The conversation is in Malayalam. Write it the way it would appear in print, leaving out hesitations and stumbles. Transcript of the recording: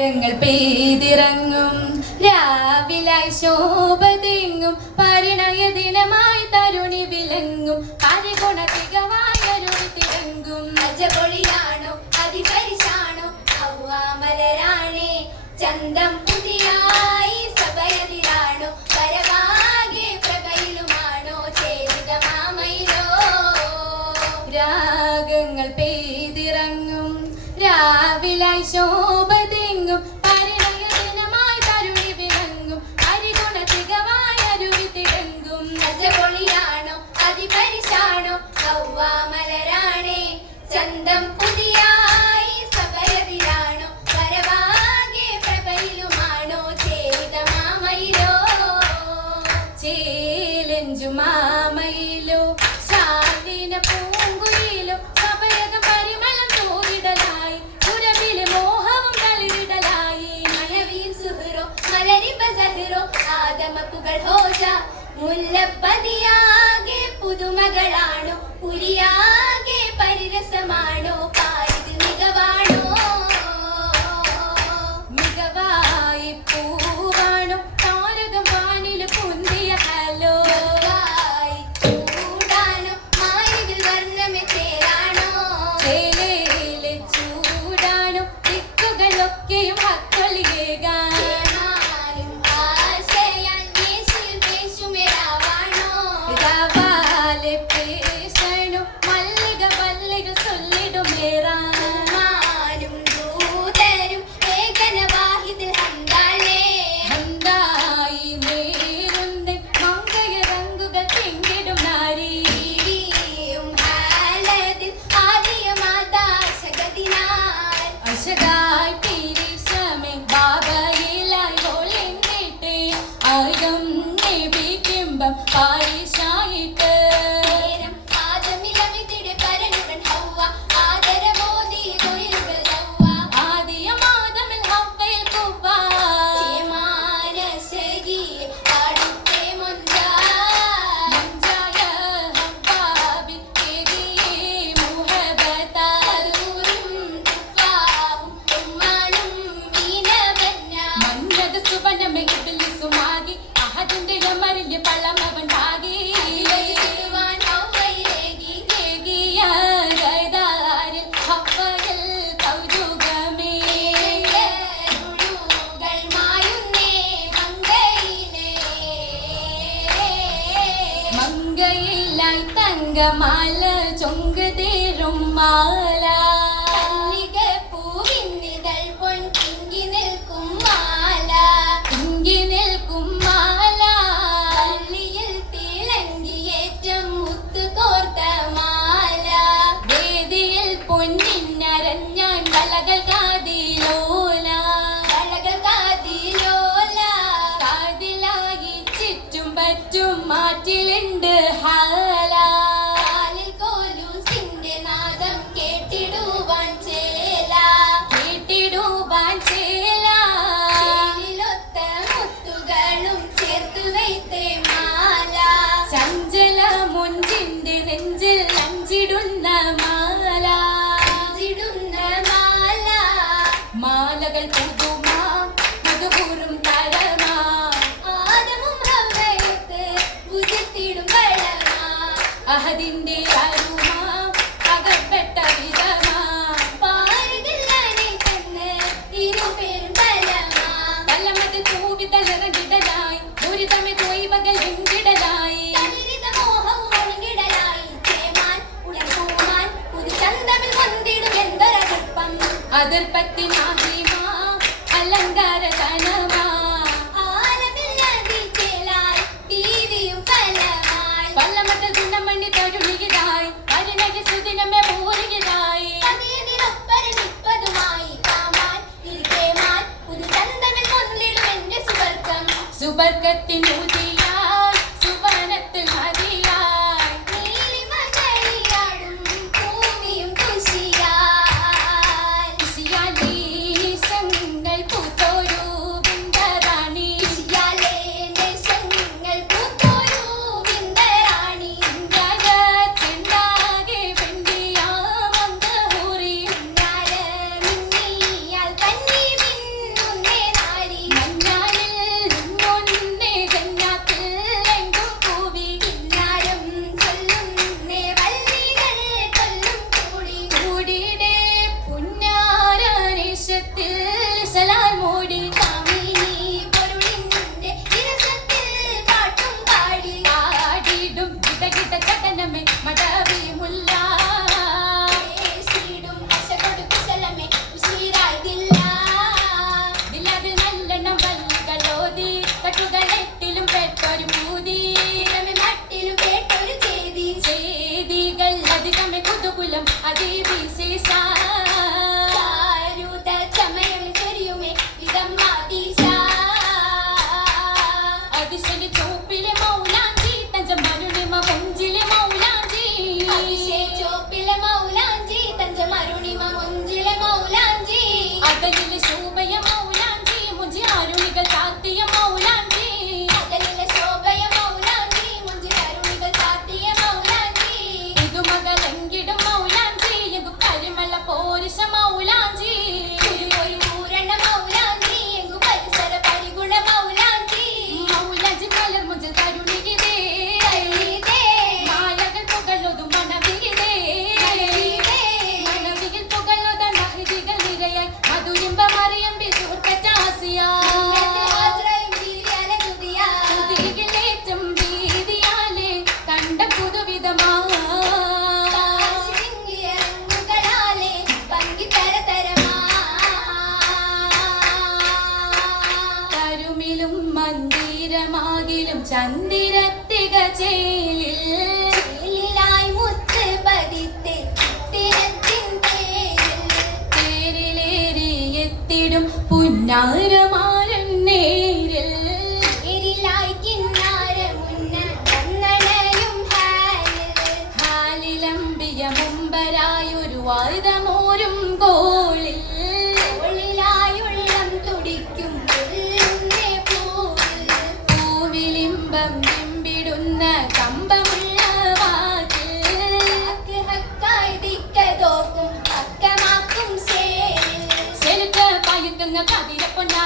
ങ്ങൾ പെയ്തിറങ്ങും രാവിലായി ശോഭതെങ്ങും പരിണയ ദിനമായി തരുണി വിലങ്ങും പരിഗുണ തികവായൊരു തിരങ്ങും അജപൊളിയാണോ അതിപരിശാണോ മലരാണേ ചന്തം പുതിയായി സഭയതിലാണോ പരവാകെ പ്രഭയിലുമാണോ ചേരിത മാമയിലോ രാഗങ്ങൾ പെയ്തിറങ്ങും രാവിലായി ശോഭതെങ്ങും പരിണയ ദിനമായി തരുണി വിളങ്ങും പരിഗുണ തികവായൊരു തിരങ്ങും അജപൊളിയാണോ അതിപരിശാണോ മലരാണേ ചന്തം പുതിയായി സഭയതിലാണോ പരവാകെ പ്രഭയിലുമാണോ ചേരിത മാമയിലോ ചേലഞ്ചു മാമയിലോ ശാലിന പൂങ്കുയിലോ സഭയക പരിമളം തോന്നിടലായി ഉരവിലെ മോഹവും കളിവിടലായി മഴവിൽ സുഹറോ മലരിബ സഹറോ ആദമപ്പുകൾ ഹോജ മുല്ലപ്പതിയാകെ പുതുമകളാണോ പുലിയാകെ പരിരസമാണോ പാരിതിൽ മികവാണോ മികവായി പൂവാണോ താരകം വാനിൽ പൊന്തിയ ഹലോ ചൂടാണോ മാരിവിൽ വർണ്ണമെ ചേരാണോ ചേലയിലെ ചൂടാണോ ദിക്കുകളൊക്കെയും ഹക്കൊളിയേകാൻ തങ്കമാല ചൊങ്കതേറും മാല പൂവിന്നിതൾ പൊൻ തിങ്ങി നിൽക്കും മാല തിങ്ങി നിൽക്കും മാല പള്ളിയിൽ തിളങ്ങിയേറ്റം മുത്തു കോർത്ത മാല വേദിയിൽ പൊന്നിന്നരഞ്ഞാൻ വളകൾ കാതിലോല വളകൾ കാതിലോല കാതിലായി ചുറ്റും പറ്റും മാറ്റിലുണ്ട് ഹാല മാലകൾ പുതുമാ മധുപൂറും തരമാ ആദമും ഹവ്വയത്ത് ഉദിത്തിടും വളമാ അഹദിന്റെ അരുമാ അകപ്പെട്ട വിധമാ പാരുകില്ലാനെ തന്ന് ഇരുപേരും തലമാ തലമത് തൂവി തലറങ്ങിടലായി ദുരിതമെ തോയ്വകൾ വെങ്കിടലായി തളിരിത മോഹവും ഒഴുകിടലായി ചേമാൻ ഉടൽപൂമാൻ പുതു ചന്തമിൽ വന്നിടും എന്തൊരകൽപ്പം അതിർപ്പത്തിനാഹിമാ അലങ്കാര കനമാ ആലമില്ലാതി ചേലായി പീതിയും ഫലമായി ഫലമത ഗുണമണി തരുണിയതായി പരിണയ സുദിനമെ പൂരിയതായി അതിനിലൊപ്പരണിപ്പതുമായി കാമാൻ ഇരിക്കേമാൻ പുതു ചന്തമിൽ കൊന്നിടും എന്റെ സുവർഗം സുവർഗത്തിനുതിയായി സുവനത്തിൽ മതിയായി നീലിമ കളിയാടും ഭൂമിയും കുശിയായി ചന്ദിരത്തിക ചേലിലായി മുത്ത് പതിത്ത് ചിത്തിരത്തിൻ തേരിലേറി എത്തിടും പുന്നാരമാരൻ നേരിൽ നേരിലായി കിന്നാര മുന്ന തന്നണയും ഹാലിലമ്പിയ മുമ്പരായൊരു വായുധമോരും കോളിൽ ുള്ളം തുടിക്കും പൂവിലിമ്പം നിമ്പിടുന്ന കമ്പമുള്ള വാക്കിൽ ഹക്കായി ദിക്കതോക്കും അക്കമാക്കും ചെലുക്ക പയുത്തുന്ന കതിരപ്പൊന്ന